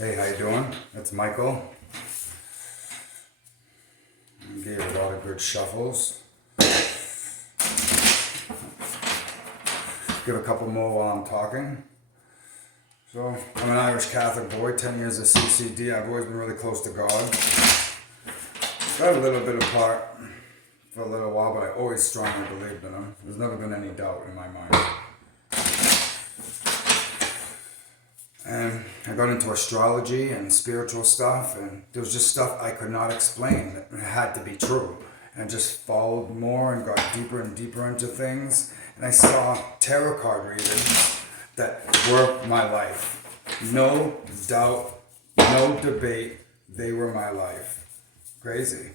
Hey, how you doing? It's Michael. I gave a lot of good shuffles. Give a couple more while I'm talking. So, I'm an Irish Catholic boy, 10 years of CCD. I've always been really close to God. Got a little bit apart for a little while, but I always strongly believed in Him. There's never been any doubt in my mind. And I got into astrology and spiritual stuff, and there was just stuff I could not explain that had to be true. And I just followed more and got deeper and deeper into things. And I saw tarot card readings that were my life. No doubt, no debate, they were my life. Crazy.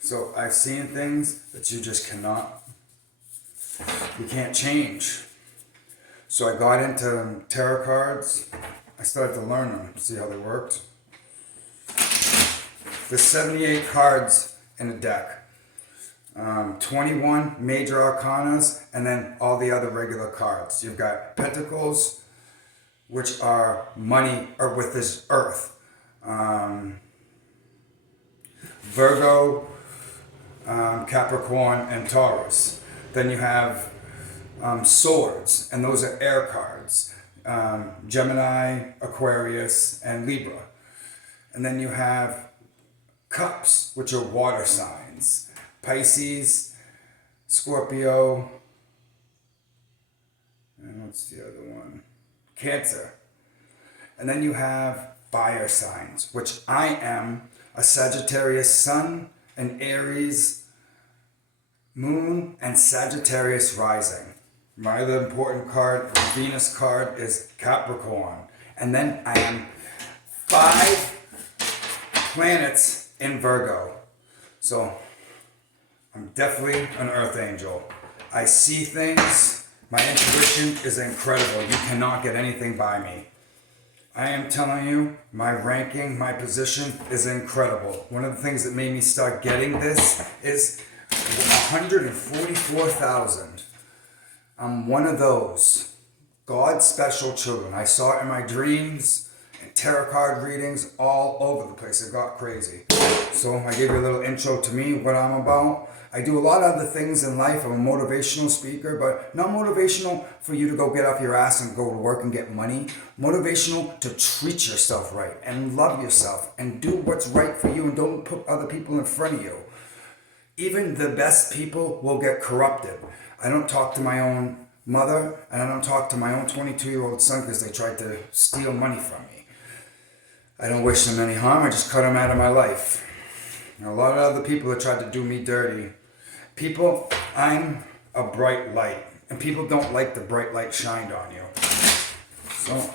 So I've seen things that you just you can't change. So I got into tarot cards. I started to learn them, see how they worked. There's 78 cards in a deck. 21 major arcanas, and then all the other regular cards. You've got pentacles, which are money, or with this earth. Virgo, Capricorn, and Taurus. Then you have swords, and those are air cards. Gemini, Aquarius, and Libra. And then you have cups, which are water signs. Pisces, Scorpio, and what's the other one? Cancer. And then you have fire signs, which I am a Sagittarius Sun, an Aries Moon, and Sagittarius Rising. My other important card, Venus card, is Capricorn. And then I am 5 planets in Virgo. So I'm definitely an earth angel. I see things. My intuition is incredible. You cannot get anything by me. I am telling you, my ranking, my position is incredible. One of the things that made me start getting this is 144,000. I'm one of those God's special children. I saw it in my dreams and tarot card readings all over the place. It got crazy. So I gave you a little intro to me, what I'm about. I do a lot of other things in life. I'm a motivational speaker, but not motivational for you to go get off your ass and go to work and get money. Motivational to treat yourself right and love yourself and do what's right for you and don't put other people in front of you. Even the best people will get corrupted. I don't talk to my own mother, and I don't talk to my own 22-year-old son because they tried to steal money from me. I don't wish them any harm. I just cut them out of my life. And a lot of other people that tried to do me dirty. People, I'm a bright light, and people don't like the bright light shined on you. So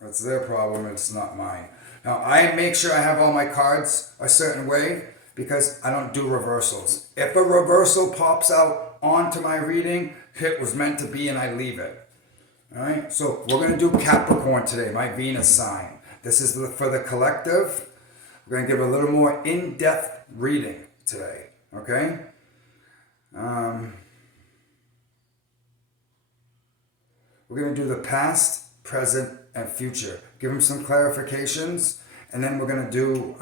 that's their problem. It's not mine. Now, I make sure I have all my cards a certain way, because I don't do reversals. If a reversal pops out onto my reading, it was meant to be and I leave it. Alright, so we're going to do Capricorn today, my Venus sign. This is for the collective. We're going to give a little more in-depth reading today. Okay? We're going to do the past, present, and future. Give them some clarifications, and then we're going to do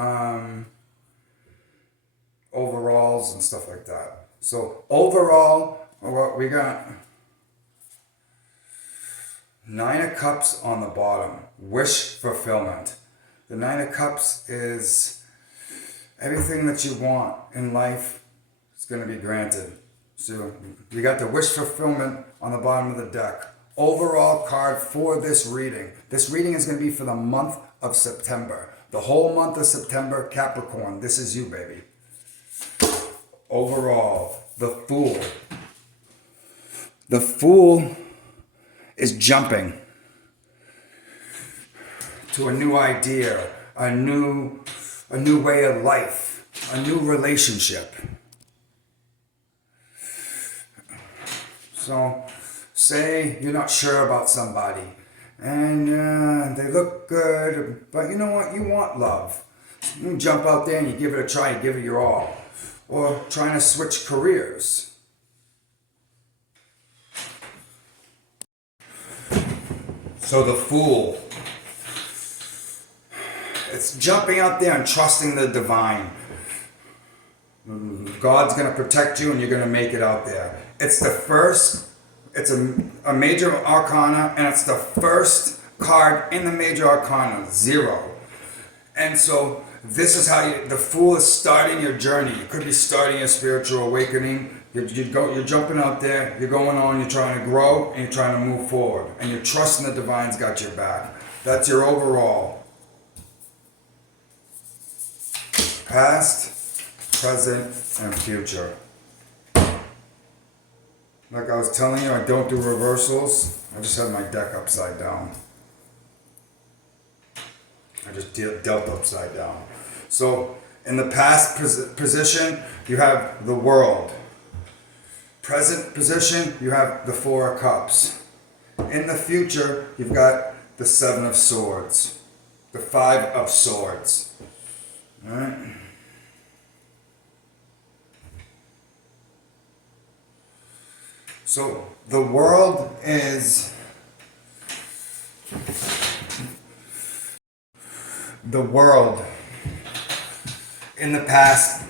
overalls and stuff like that. So overall, what we got, 9 of Cups on the bottom, wish fulfillment. The 9 of Cups is everything that you want in life is going to be granted. So you got the wish fulfillment on the bottom of the deck. Overall card for this reading. This reading is going to be for the month of September. The whole month of September, Capricorn, this is you, baby. Overall, the Fool. The Fool is jumping to a new idea, a new way of life, a new relationship. So, say you're not sure about somebody, and they look good, but you know what? You want love. You jump out there and you give it a try, you give it your all. Or trying to switch careers. So the Fool. It's jumping out there and trusting the divine. God's going to protect you and you're going to make it out there. It's a major arcana, and it's the first card in the major arcana, 0. And so this is how the Fool is starting your journey. You could be starting your spiritual awakening. You're jumping out there, you're going on, you're trying to grow, and you're trying to move forward. And you're trusting the divine's got your back. That's your overall. Past, present, and future. Like I was telling you, I don't do reversals. I just have my deck upside down. I just dealt upside down. So in the past position, you have the World. Present position, you have the 4 of Cups. In the future, you've got the 7 of Swords. The 5 of Swords. All right. So the world is the world in the past.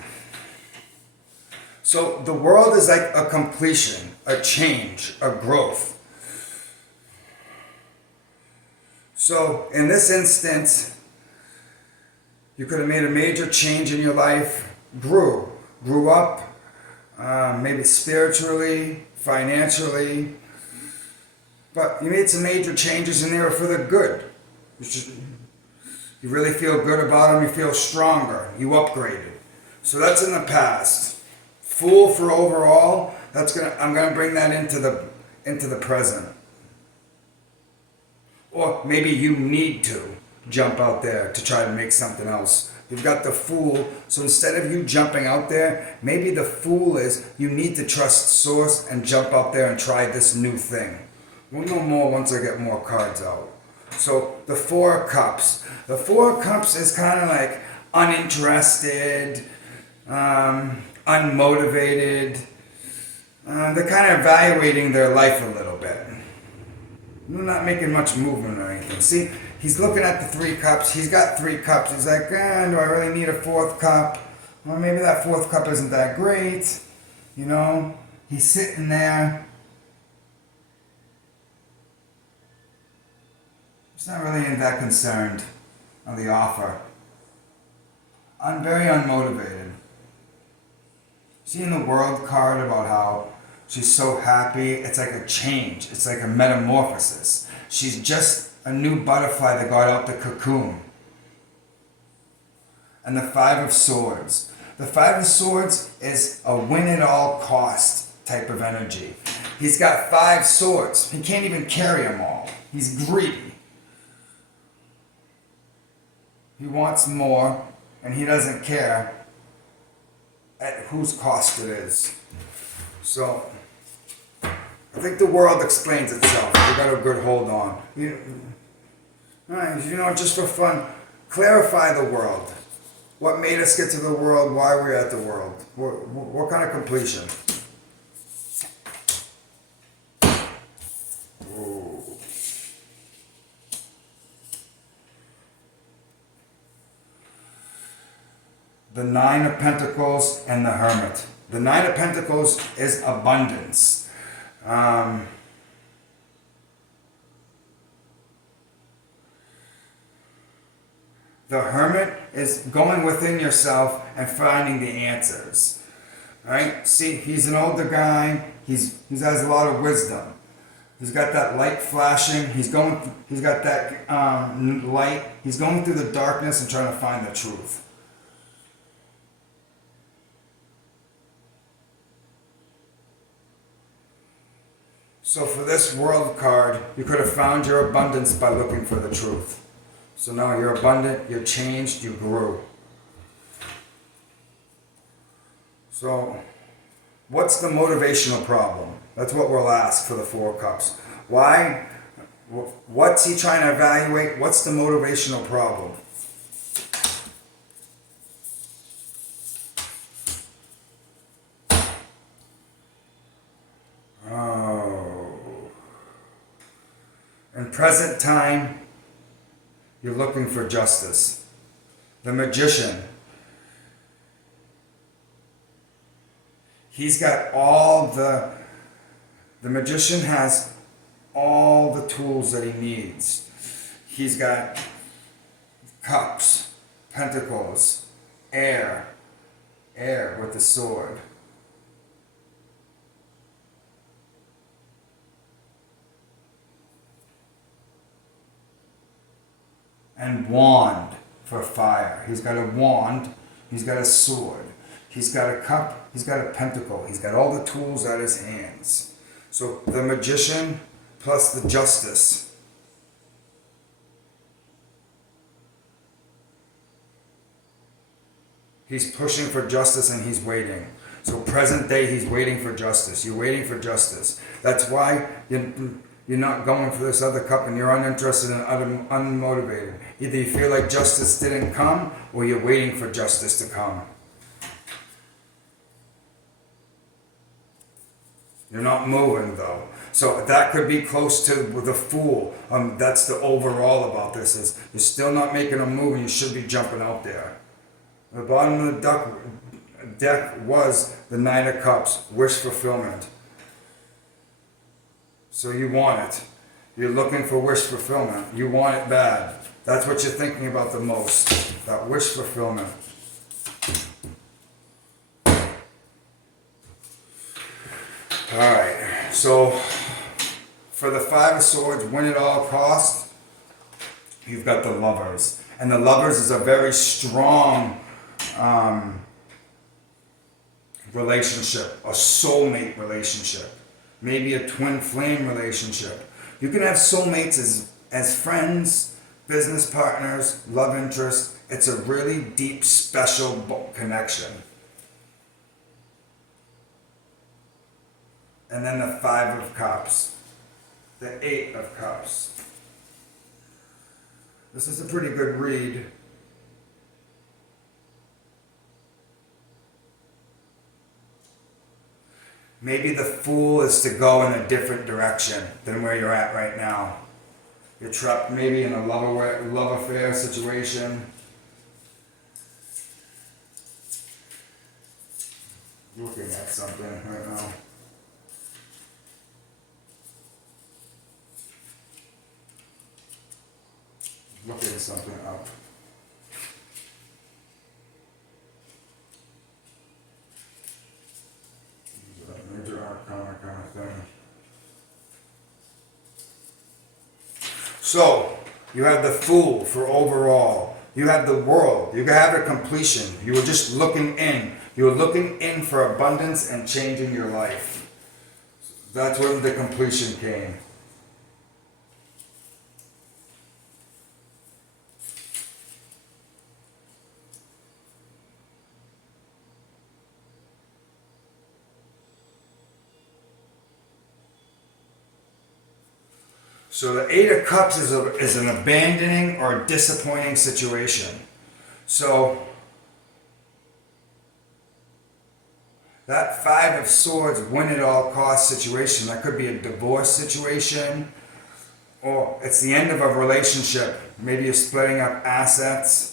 So the world is like a completion, a change, a growth. So in this instance, you could have made a major change in your life, grew up, maybe spiritually, financially, but you made some major changes and they were for the good. You really feel good about them, you feel stronger, you upgraded. So that's in the past. Fool for overall, I'm gonna bring that into the present. Or maybe you need to jump out there to try to make something else. You've got the Fool, so instead of you jumping out there, maybe the Fool is you need to trust Source and jump out there and try this new thing. We'll know more once I get more cards out. So the 4 of Cups. The 4 of Cups is kind of like uninterested, unmotivated. They're kind of evaluating their life a little bit. They're not making much movement or anything. See, he's looking at the 3 cups. He's got 3 cups. He's like, do I really need a 4th cup? Well, maybe that 4th cup isn't that great. You know, he's sitting there. He's not really that concerned of the offer. I'm very unmotivated. Seeing the World card about how she's so happy, it's like a change. It's like a metamorphosis. She's just a new butterfly that got out the cocoon. And the 5 of Swords. The 5 of Swords is a win at all cost type of energy. He's got 5 swords. He can't even carry them all. He's greedy. He wants more, and he doesn't care at whose cost it is. So, I think the world explains itself. We got a good hold on. Just for fun, clarify the world. What made us get to the world? Why we're at the world? What kind of completion? Ooh. The 9 of Pentacles and the Hermit. The 9 of Pentacles is abundance. The Hermit is going within yourself and finding the answers. Right? See, he's an older guy. He has a lot of wisdom. He's got that light flashing. He's got that light. He's going through the darkness and trying to find the truth. So for this World card, you could have found your abundance by looking for the truth. So now you're abundant, you're changed, you grew. So what's the motivational problem? That's what we'll ask for the 4 cups. Why? What's he trying to evaluate? What's the motivational problem? In present time, you're looking for justice. The Magician. He's got all the Magician has all the tools that he needs. He's got cups, pentacles, air with the sword. And wand for fire. He's got a wand, he's got a sword, he's got a cup, he's got a pentacle, he's got all the tools at his hands. So the Magician plus the Justice. He's pushing for justice and he's waiting. So present day, he's waiting for justice. You're waiting for justice. That's why you're not going for this other cup and you're uninterested and unmotivated. Either you feel like justice didn't come or you're waiting for justice to come. You're not moving though. So that could be close to the Fool. That's the overall about this is you're still not making a move and you should be jumping out there. The bottom of the deck was the Knight of Cups, wish fulfillment. So you want it. You're looking for wish fulfillment. You want it bad. That's what you're thinking about the most. That wish fulfillment. Alright, so for the Five of Swords, win at all costs, you've got the Lovers. And the Lovers is a very strong relationship, a soulmate relationship, maybe a twin flame relationship. You can have soulmates as friends, business partners, love interests. It's a really deep, special connection. And then the Five of Cups, the Eight of Cups. This is a pretty good read. Maybe the Fool is to go in a different direction than where you're at right now. You're trapped maybe in a love affair situation. Looking at something right now. Looking something up. Major arcana kind of thing. So, you have the Fool for overall. You have the World. You have a completion. You were just looking in. You were looking in for abundance and changing your life. That's when the completion came. So the Eight of Cups is an abandoning or disappointing situation. So that Five of Swords, win at all costs situation, that could be a divorce situation, or it's the end of a relationship. Maybe you're splitting up assets.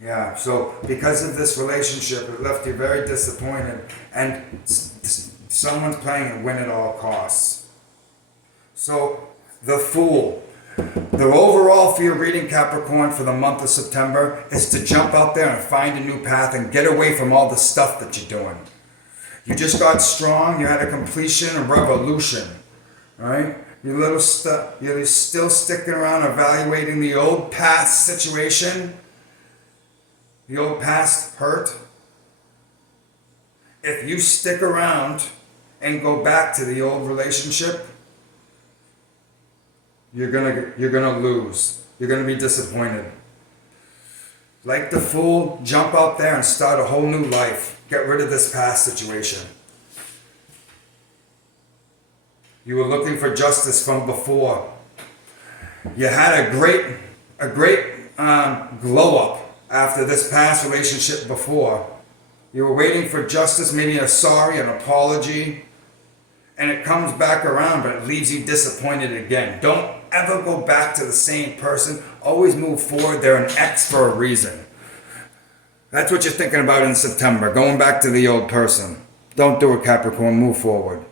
Yeah, so because of this relationship, it left you very disappointed, and someone's playing a win at all costs. So, the Fool. The overall for your reading, Capricorn, for the month of September is to jump out there and find a new path and get away from all the stuff that you're doing. You just got strong, you had a completion, a revolution, right? You're still sticking around evaluating the old past situation. The old past hurt. If you stick around and go back to the old relationship, you're gonna lose. You're gonna be disappointed. Like the Fool, jump out there and start a whole new life. Get rid of this past situation. You were looking for justice from before. You had a great glow up after this past relationship before. You were waiting for justice, maybe a sorry, an apology, and it comes back around, but it leaves you disappointed again. Don't ever go back to the same person. Always move forward. They're an ex for a reason. That's what you're thinking about in September, going back to the old person. Don't do it, Capricorn. Move forward.